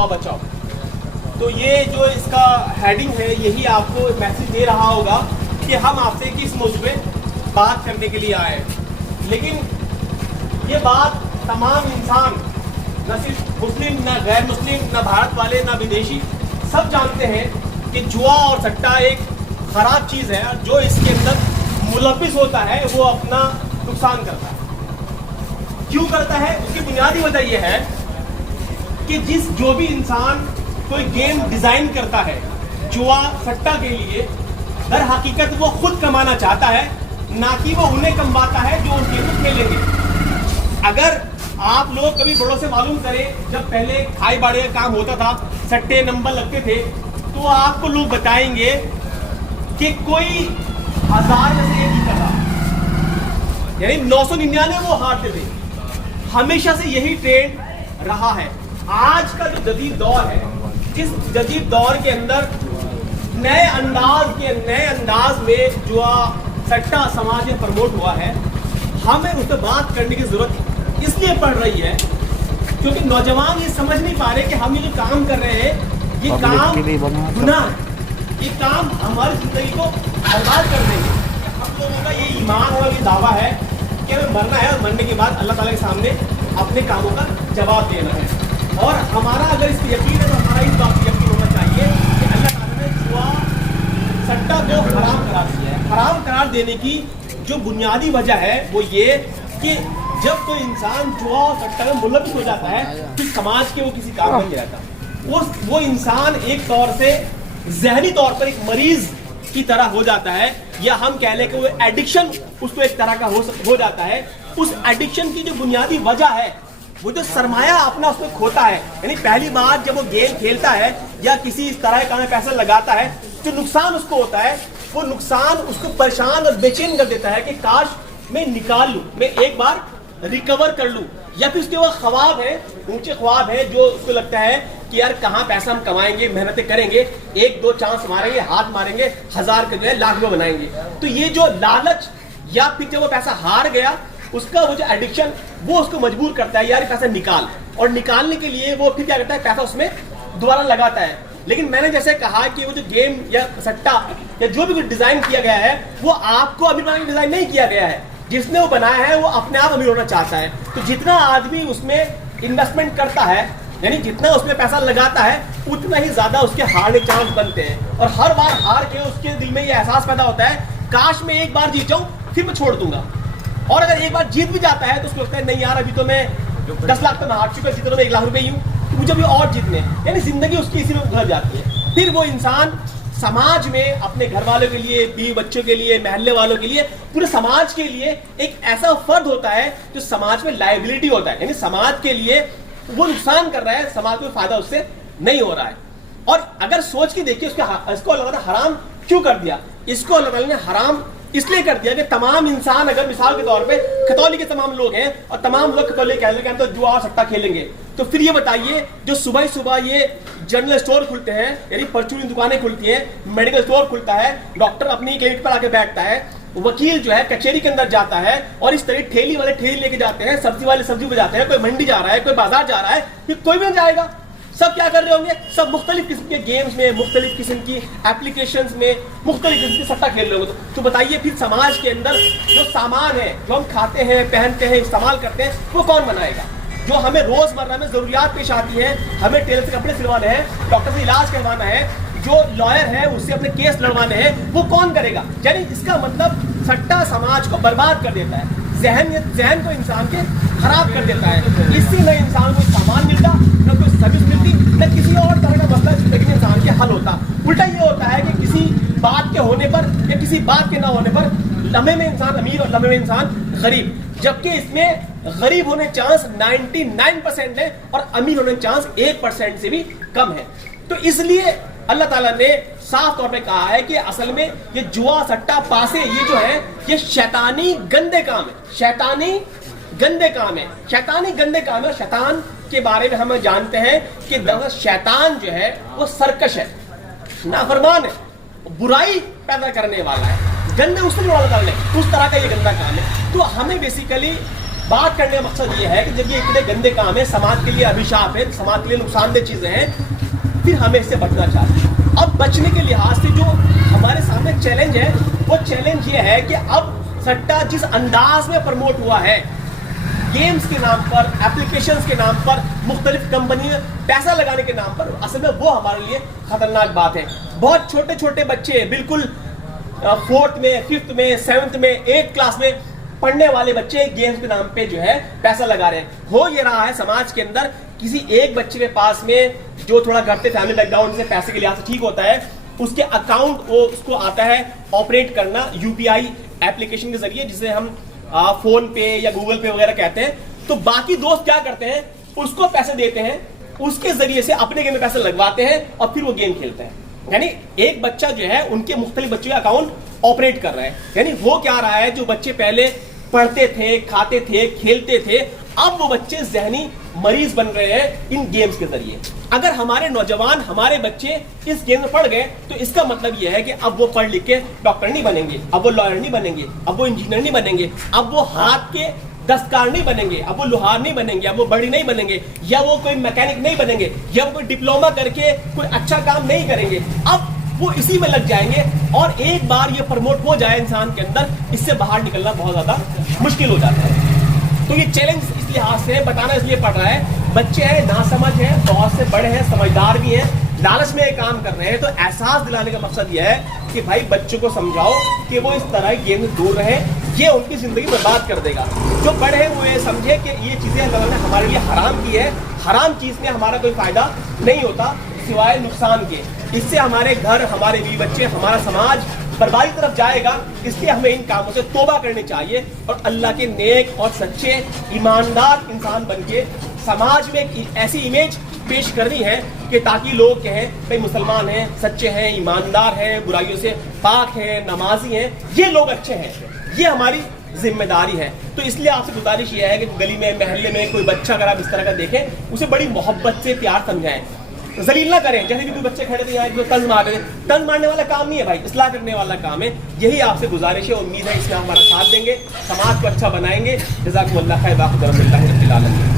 बचाओ। तो ये जो इसका हेडिंग है यही आपको मैसेज दे रहा होगा कि हम आपसे किस मौजू पे बात करने के लिए आए। लेकिन ये बात तमाम इंसान, न सिर्फ मुस्लिम, न गैर मुस्लिम, न भारत वाले, न विदेशी, सब जानते हैं कि जुआ और सट्टा एक ख़राब चीज़ है। जो इसके अंदर मुलविस होता है वो अपना नुकसान करता है। क्यों करता है? उसकी बुनियादी वजह यह है कि जो भी इंसान कोई गेम डिजाइन करता है जुआ सट्टा के लिए, दर हकीकत वो खुद कमाना चाहता है, ना कि वो उन्हें कमाता है जो उनके लिए खेलेंगे। अगर आप लोग कभी बड़ों से मालूम करें, जब पहले खाई बाड़े का काम होता था, सट्टे नंबर लगते थे, तो आपको लोग बताएंगे कि कोई 1000 में से एक ही कर रहा, यानी 999 वो हारते थे। हमेशा से यही ट्रेंड रहा है। आज का जो जदीद दौर है, इस जदीद दौर के अंदर नए अंदाज में जुआ सट्टा समाज में प्रमोट हुआ है। हमें उस पर बात करने की जरूरत इसलिए पड़ रही है क्योंकि नौजवान ये समझ नहीं पा रहे कि हम ये जो काम कर रहे हैं ये काम गुनाह है, ये काम हमारी जिंदगी को बर्बाद कर देंगे। हम लोगों का ये ईमान और ये दावा है कि हमें मरना है और मरने के बाद अल्लाह ताला के सामने अपने कामों का जवाब देना है। और हमारा अगर इस पर यकीन है तो हमारा इस बात पर यकीन होना चाहिए कि अल्लाह ताला ने जुआ सट्टा को हराम करार दिया है। हराम करार देने की जो बुनियादी वजह है वो ये कि जब कोई इंसान जुआ और सट्टा में मुलविस हो जाता है तो समाज के वो किसी काम में नहीं रहता। वो इंसान एक तौर से ज़हनी तौर पर एक मरीज की तरह हो जाता है, या हम कह लें कि वो एडिक्शन उसको एक तरह का हो जाता है। उस एडिक्शन की जो बुनियादी वजह है, वो जो सरमाया अपना उसमें खोता है, यानी पहली बार जब वो गेम खेलता है या किसी इस तरह का पैसा लगाता है, जो नुकसान उसको होता है, वो नुकसान उसको परेशान और बेचैन कर देता है कि काश मैं निकाल लूं, मैं एक बार रिकवर कर लूं। या फिर उसके वो ख्वाब है, ऊंचे ख्वाब है, जो उसको लगता है कि यार कहाँ पैसा हम कमाएंगे, मेहनतें करेंगे, एक दो चांस मारेंगे, हाथ मारेंगे, 1000 के जो है लाख में बनाएंगे। तो ये जो लालच, या फिर जब वो पैसा हार गया, उसका वो जो एडिक्शन, वो उसको मजबूर करता है यार पैसा निकाल, और निकालने के लिए वो फिर क्या करता है, पैसा उसमें दोबारा लगाता है। लेकिन मैंने जैसे कहा कि वो जो गेम या सट्टा या जो भी कुछ डिजाइन किया गया है वो आपको अमीर बनाने के डिजाइन नहीं किया गया है। जिसने वो बनाया है वो अपने आप अमीर होना चाहता है। तो जितना आदमी उसमें इन्वेस्टमेंट करता है, यानी जितना उसमें पैसा लगाता है, उतना ही ज्यादा उसके हारने चांस बनते हैं। और हर बार हार के उसके दिल में ये एहसास पैदा होता है, काश मैं एक बार जीत जाऊं फिर मैं छोड़ दूंगा। और अगर एक बार जीत भी जाता है तो उसको लगता है नहीं यार, अभी तो मैं 10 लाख तो मैं हार चुका, जीतना मैं 1 लाख रुपए ही हूँ, तो मुझे भी और जीतने, यानी जिंदगी उसकी इसी में उलझ जाती है। फिर वो इंसान समाज में अपने घर वालों के लिए, बीवी बच्चों के लिए, महल्ले वालों के लिए, पूरे समाज के लिए एक ऐसा फर्द होता है जो समाज में लायबिलिटी होता है, यानी समाज के लिए वो नुकसान कर रहा है, समाज में फायदा उससे नहीं हो रहा है। और अगर सोच के देखिए इसको अल्लाह ताला हराम क्यों कर दिया। इसको अल्लाह ताला ने हराम इसलिए कर दिया कि तमाम इंसान, अगर मिसाल के तौर पे खतौली के तमाम लोग हैं और तमाम लोग खतौली कह रहे हैं तो जुआ और सट्टा खेलेंगे, तो फिर ये बताइए जो सुबह सुबह ये जनरल स्टोर खुलते हैं, यानी परचून दुकानें खुलती हैं, मेडिकल स्टोर खुलता है, डॉक्टर अपनी क्लिनिक पर आके बैठता है, वकील जो है कचहरी के अंदर जाता है, और इस तरह ठेली वाले ठेली लेके जाते हैं, सब्जी वाले सब्जी बजाते हैं, कोई मंडी जा रहा है, कोई बाजार जा रहा है, फिर कोई भी नहीं जाएगा। सब क्या कर रहे होंगे, सब मुख्तलिफ किस्म के गेम्स में, मुख्तलिफ किस्म की एप्लीकेशंस में, मुख्तलिफ किस्म के सट्टा खेल रहे होंगे। तो बताइए फिर समाज के अंदर जो सामान है, जो हम खाते हैं, पहनते हैं, इस्तेमाल करते हैं, वो कौन बनाएगा? जो हमें रोजमर्रा में जरूरियात पेश आती है, हमें टेलर से कपड़े सिलवाने हैं, डॉक्टर से इलाज करवाना है, जो लॉयर है उससे अपने केस लड़वाने हैं, वो कौन करेगा? यानी इसका मतलब सट्टा समाज को बर्बाद कर देता है, जहन को इंसान के खराब कर देता है। इससे न इंसान को सामान मिलता, न कोई सर्विस मिलती, न किसी और तरह का मसला जिंदगी में इंसान के हल होता। उल्टा ये होता है कि किसी बात के होने पर या किसी बात के ना होने पर लम्हे में इंसान अमीर और लम्हे में इंसान गरीब, जबकि इसमें गरीब होने चांस 99% है और अमीर होने चांस 1% से भी कम है। तो इसलिए अल्लाह ताला ने साफ तौर पे कहा है कि असल में ये जुआ सट्टा पासे, ये जो है ये शैतानी गंदे काम है, शैतानी गंदे काम है, शैतानी गंदे काम है। शैतान के बारे में हम जानते हैं कि दरअसल शैतान जो है वो सरकश है, नाफरमान है, बुराई पैदा करने वाला है, गंदे उससे अल्लाह ताला ने उस तरह का ये गंदा काम है। तो हमें बेसिकली बात करने का मकसद ये है कि जब ये इतने गंदे काम है, समाज के लिए अभिशाप है, समाज के लिए नुकसानदेह चीजें हैं, फिर हमें इससे बचना चाहिए। अब बचने के लिहाज से जो हमारे सामने चैलेंज है, वो चैलेंज ये है कि अब सट्टा जिस अंदाज में प्रमोट हुआ है, गेम्स के नाम पर, एप्लीकेशंस के नाम पर, मुख्तलिफ कंपनी में पैसा लगाने के नाम पर, असल में वो हमारे लिए खतरनाक बात है। बहुत छोटे छोटे बच्चे, बिल्कुल 4th में, 5th में, 7th में, 8th क्लास में पढ़ने वाले बच्चे गेम्स के नाम पे जो है पैसा लगा रहे हैं। हो ये रहा है समाज के अंदर, किसी एक बच्चे के पास में जो थोड़ा घर से फैमिली बैकग्राउंड से पैसे के लिहाज से ठीक होता है, उसके अकाउंट वो उसको आता है ऑपरेट करना यूपीआई एप्लीकेशन के जरिए, जिसे हम फोन पे या गूगल पे वगैरह कहते हैं। तो बाकी दोस्त क्या करते हैं, उसको पैसे देते हैं, उसके जरिए से अपने गेम में पैसे लगवाते हैं और फिर वो गेम खेलते हैं। यानी एक बच्चा जो है उनके मुख्तलिफ बच्चों के अकाउंट ऑपरेट कर रहा है। यानी वो क्या रहा है, जो बच्चे पहले पढ़ते थे, खाते थे, खेलते थे, अब वो बच्चे जहनी मरीज बन रहे हैं इन गेम्स के जरिए। अगर हमारे नौजवान, हमारे बच्चे इस गेम में पढ़ गए तो इसका मतलब यह है कि अब वो पढ़ लिख के डॉक्टर नहीं बनेंगे, अब वो लॉयर नहीं बनेंगे, अब वो इंजीनियर नहीं बनेंगे, अब वो हाथ के दस्तकार नहीं बनेंगे, अब वो लोहार नहीं बनेंगे, अब वो बड़ी नहीं बनेंगे, या वो कोई मैकेनिक नहीं बनेंगे, या वो कोई डिप्लोमा करके कोई अच्छा काम नहीं करेंगे। अब वो इसी में लग जाएंगे और एक बार ये प्रमोट हो जाए इंसान के अंदर, इससे बाहर निकलना बहुत ज्यादा मुश्किल हो जाता है। तो ये चैलेंज इस लिहाज से बताना इसलिए पड़ रहा है, बच्चे हैं, नासमझ हैं, बहुत से बड़े हैं, समझदार भी हैं, लालच में काम कर रहे हैं। तो एहसास दिलाने का मकसद यह है कि भाई बच्चों को समझाओ कि वो इस तरह गेम से दूर रहे, ये उनकी जिंदगी बर्बाद कर देगा। जो बड़े हैं वो ये समझे कि ये चीजें अल्लाह ने हमारे लिए हराम की है, हराम चीज में हमारा कोई फायदा नहीं होता सिवाय नुकसान के। इससे हमारे घर, हमारे बीवी बच्चे, हमारा समाज बर्बादी तरफ जाएगा। इसलिए हमें इन कामों से तौबा करनी चाहिए और अल्लाह के नेक और सच्चे ईमानदार इंसान बनके समाज में एक ऐसी इमेज पेश करनी है कि ताकि लोग कहें भाई मुसलमान हैं, सच्चे हैं, ईमानदार हैं, बुराइयों से पाक हैं, नमाजी हैं, ये लोग अच्छे हैं, ये हमारी जिम्मेदारी है। तो इसलिए आपसे गुजारिश ये है कि गली में, महल्ले में कोई बच्चा अगर आप इस तरह का देखें, उसे बड़ी मोहब्बत से प्यार समझाएं, जलील ना करें। जैसे कि कोई बच्चे खड़े थे यहाँ, जो तंज मार रहे थे, तंज मारने वाला काम नहीं है भाई, इस्लाह करने वाला काम है। यही आपसे गुजारिश है, उम्मीद है इसमें हमारा साथ देंगे, समाज को अच्छा बनाएंगे। जज़ाकुमुल्लाह खैर, बाक़ी